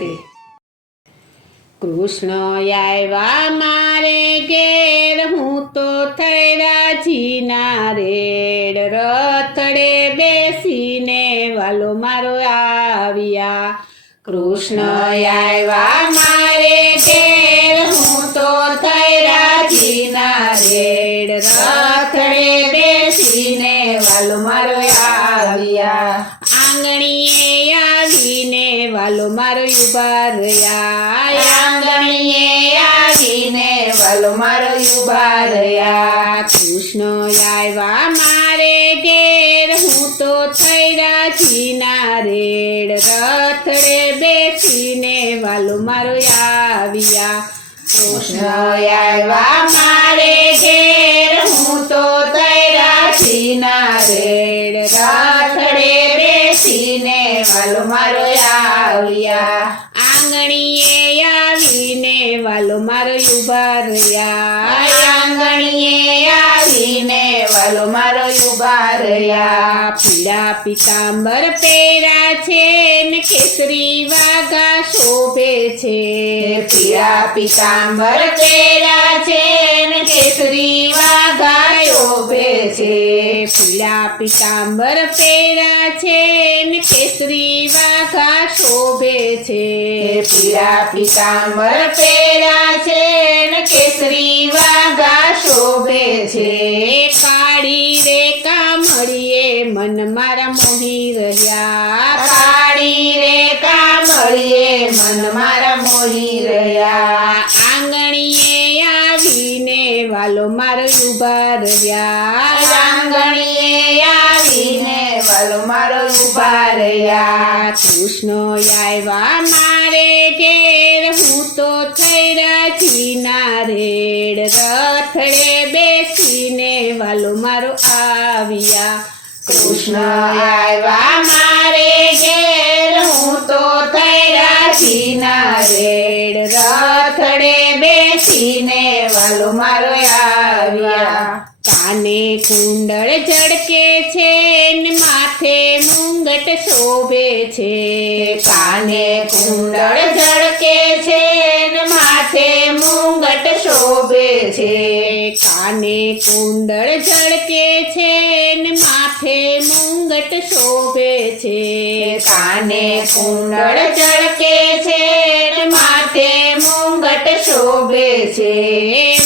રાધે. કૃષ્ણ આવ્યા મારે ઘેર, હું તો થઈ રાજીના રેડ, રથડે બેસીને વાલો મારો આવ્યા. કૃષ્ણ આવ્યા મારે ઘેર, હું તો થઈ રાજીના રેડ, રથડે બેસીને વાલો મારો આવ્યા. આંગણીએ આવીને વાલો મારો ઉભા રહ્યા, આંગણીએ આવીને વાલો મારો ઉભા રહ્યા. કૃષ્ણ આવ્યા મારે ઘેર, હું તો થઈ રાજીના રેડ, રથડે બેસીને વાલો મારો આવ્યા. કૃષ્ણ આવ્યા મારે ઘેર, હું તો થઈ રાજીના રેડ, રથડે બેસીને વાલો મારો આવ્યા. આંગણીએ આવીને વાલો મારો ઉભા રહ્યા, આંગણીએ આવીને વાલો મારો ઉભા રહ્યા. પીળા પીતાંબર પહેર્યા છે ને કેસરી વાઘા શોભે છે, પીળા પીતાંબર પહેર્યા છે ને કેસરી વાઘા શોભે છે. પીળા પીતાંબર પહેર્યા છે ને કેસરી વાઘા શોભે છે, પીળા પીતાંબર પહેર્યા છે ને કેસરી વાઘા શોભે છે. કાળી રે કામળીએ મન મારા મોહી રહ્યા, કાળી રે કામળીએ મન મારા મોહી રહ્યા. આંગણીએ આવીને વાલો મારો ઉભા રહ્યા, આંગણીએ આવીને વાલો મારો ઉભા રહ્યા. કૃષ્ણ આવ્યા મારે ઘેર, હું તો થઈ રાજીના રેડ, રથડે બેસીને વાલો મારો આવ્યા. કૃષ્ણ આવ્યા મારે ઘેર, હું તો થઈ રાજીના રેડ, રથડે બેસીને વાલો મારો આવ્યા. કાને કુંડળ ઝળકે છે ને માથે મુંગટ શોભે છે, કાને કુંડળ ઝળકે છે ને માથે મુંગટ શોભે છે. કાને કુંડળ ઝળકે છે ને માથે મુંગટ શોભે છે, કાને કુંડળ ઝળકે છે ને માથે મુંગટ શોભે છે.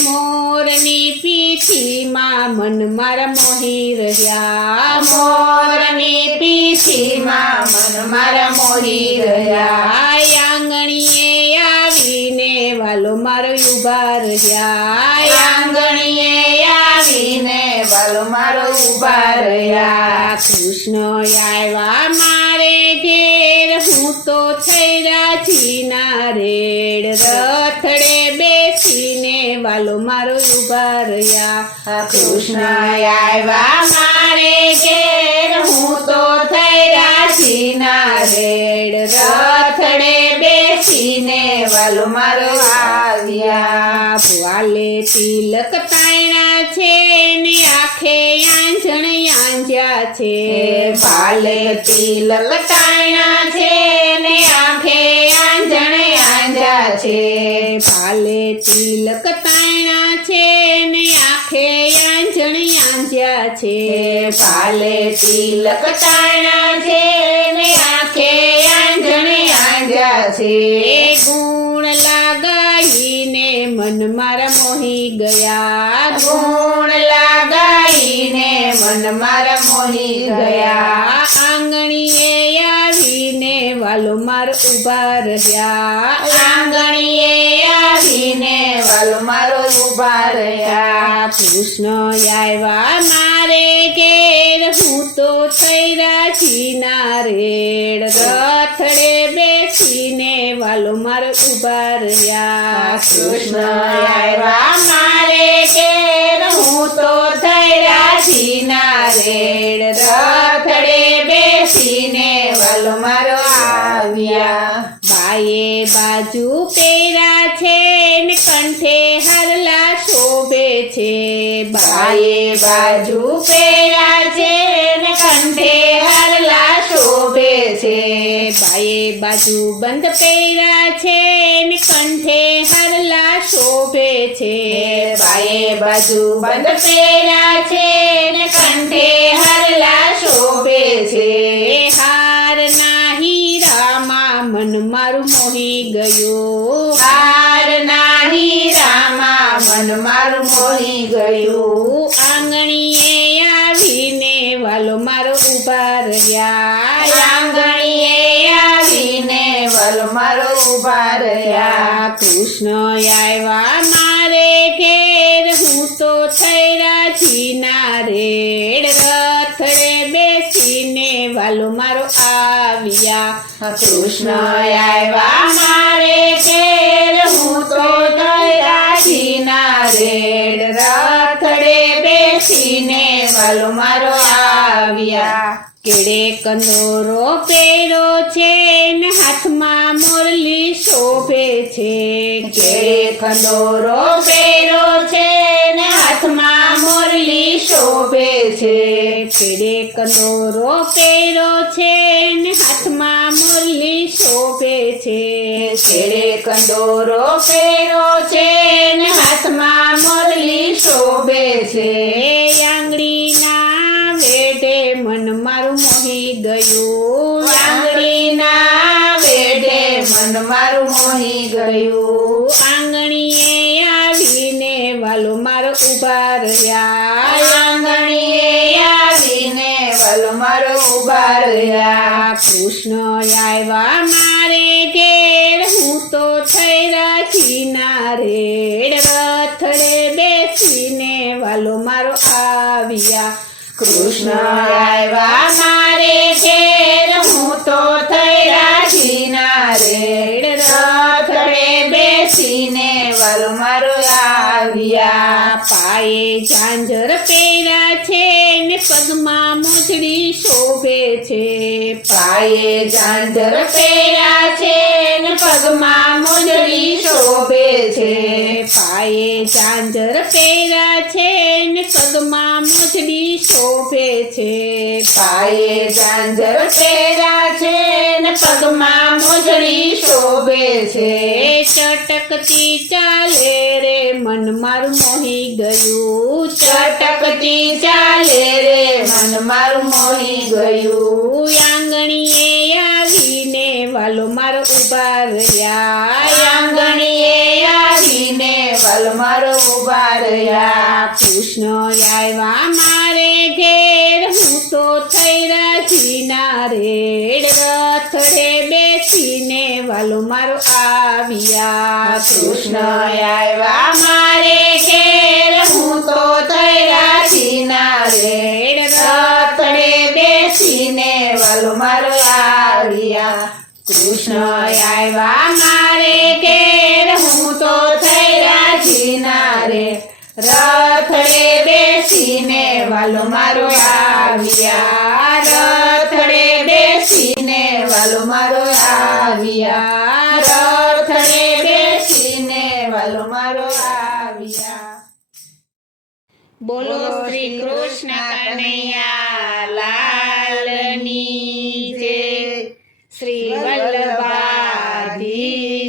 મોરની પીઠીમાં મન મારા મોહી રહ્યા, મોરની પીઠીમાં મન મારા મોહી રહ્યા. આંગણીએ આવીને વાલો મારો ઉભા રહ્યા, આંગણીએ આવીને વાલો મારો ઉભા રહ્યા. કૃષ્ણ આવ્યા મારે ઘેર, હું તો થઈ રાજીના રેડ, રથડે બેસીને વાલો મારો ઉભા રહ્યા. કૃષ્ણ આવ્યા મારે ઘેર, હું તો થઈ રાજીના રેડ, રથડે બેસીને વાલો મારો આવ્યા. વાલે તિલક તાયણા છે ને આંખે આંજણ આંજ્યા છે, વાલે તિલક તાયણા છે ને આંખે આંજણ આંજ્યા છે. વાલે તિલક તાયણા છે ને આંખે આંજણ આંજ્યા છે, વાલે તિલક તાયણા છે ને આંખે આંજણ આંજ્યા છે. ગુણ લાગાઈને મન મારા મોહી ગયા, ગુણ લાગાઈને મન મારા મોહી ગયા. આંગણીએ આવીને વાલો મારો ઉભા રહ્યા, આંગણીએ આવીને વાલો મારો ઉભા રહ્યા. કૃષ્ણ આવ્યા મારે ઘેર, હું તો થઈ રાજીના રેડ, રથડે બેસીને વાલો મારો ઉભા રહ્યા. કૃષ્ણ આવ્યા મારે ઘેર, હું તો થઈ રાજીના રેડ, રથડે બેસીને વાલો મારો આવ્યા. બાએ બાજુ પહેર્યા છે ને કંઠે હરલા શોભે છે, બાએ બાજુ પહેર્યા છે ને કંઠે હરલા શોભે છે. બાએ બાજુ બંધ પહેર્યા છે ને કંઠે હરલા શોભે છે બાએ બાજુ બંધ પહેર્યા છે ને કંઠે હરલા શોભે છે હારના હીરામાં મન મારું મોહી ગયું હારના હીરામાં મન મારું મોહી ગયું આંગણીએ આવીને વાલો મારો ઉભા રહ્યા આંગણીએ આવીને વાલો મારો ઉભા રહ્યા કૃષ્ણ આવ્યા મારે ઘેર હું તો થઈ રાજીના રેડ રથડે બેસીને વાલો મારો આવ્યા કૃષ્ણ આવ્યા મારે ઘેર હું તો થઈ રાજીના રેડ રથડે બેસીને વાલો મારો આવ્યા કેડે કંદોરો પહેરો છે ને હાથમાં મુરલી શોભે છે કેડે કંદોરો પહેરો છે ને હાથમાં મુરલી શોભે છે કેડે કંદોરો પહેરો છે ને હાથમાં મુરલી શોભે છે કેડે કંદોરો પહેરો છે ને હાથમાં મુરલી શોભે છે આંગળીના વેઢે મન મારું મોહી ગયું આંગળીના વેઢે મન મારું મોહી ગયું આંગણીએ આવીને વાલો મારો ઉભા રહ્યા આંગણીએ આવીને વાલો મારો ઉભા રહ્યા કૃષ્ણ આવ્યા મારે ઘેર હું તો થઈ રાજીના રેડ રથડે બેસીને વાલો મારો આવ્યા કૃષ્ણ આવ્યા મારે ઘેર હું તો થઈ રાજીના રેડ રથડે બેસીને વાલો મારો આવ્યા પાયે ઝાંઝર પહેર્યા છે ને પગમાં મોજડી શોભે છે પાયે ઝાંઝર પહેર્યા છે ને પગમાં મોજડી શોભે છે પાયે ઝાંઝર પહેર્યા છે ને પગમાં મોજડી શોભે છે પાયે ઝાંઝર પહેર્યા છે ને પગમાં મોજડી શોભે છે ચટકતી ચાલે રે મન મારું મોહી ગયું ચટકતી ચાલે રે મન મારું મોહી ગયું આંગણીએ આવીને વાલો મારો ઉભા રહ્યા આંગણીએ આવીને વાલો મારો ઉભા રહ્યા કૃષ્ણ આવ્યા મારે ઘેર હું તો થઈ રાજીના રેડ રથડે બેસીને વાલો મારો આવ્યા કૃષ્ણ આવ્યા મારે ઘેર હું તો થઈ રાજીના રેડ રથડે બેસીને વાલો મારો આવ્યા કૃષ્ણ આવ્યા મારે ઘેર હું તો થઈ રાજીના રે રથડે બેસીને વાલો મારો આવ્યા રથડે બેસીને વાલો મારો આવ્યા રથડે બેસીને વાલો મારો આવ્યા બોલો શ્રી કૃષ્ણ કનૈયા લાલની જય શ્રી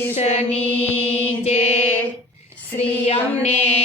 વલ્લભાધીશની જય શ્રી અમને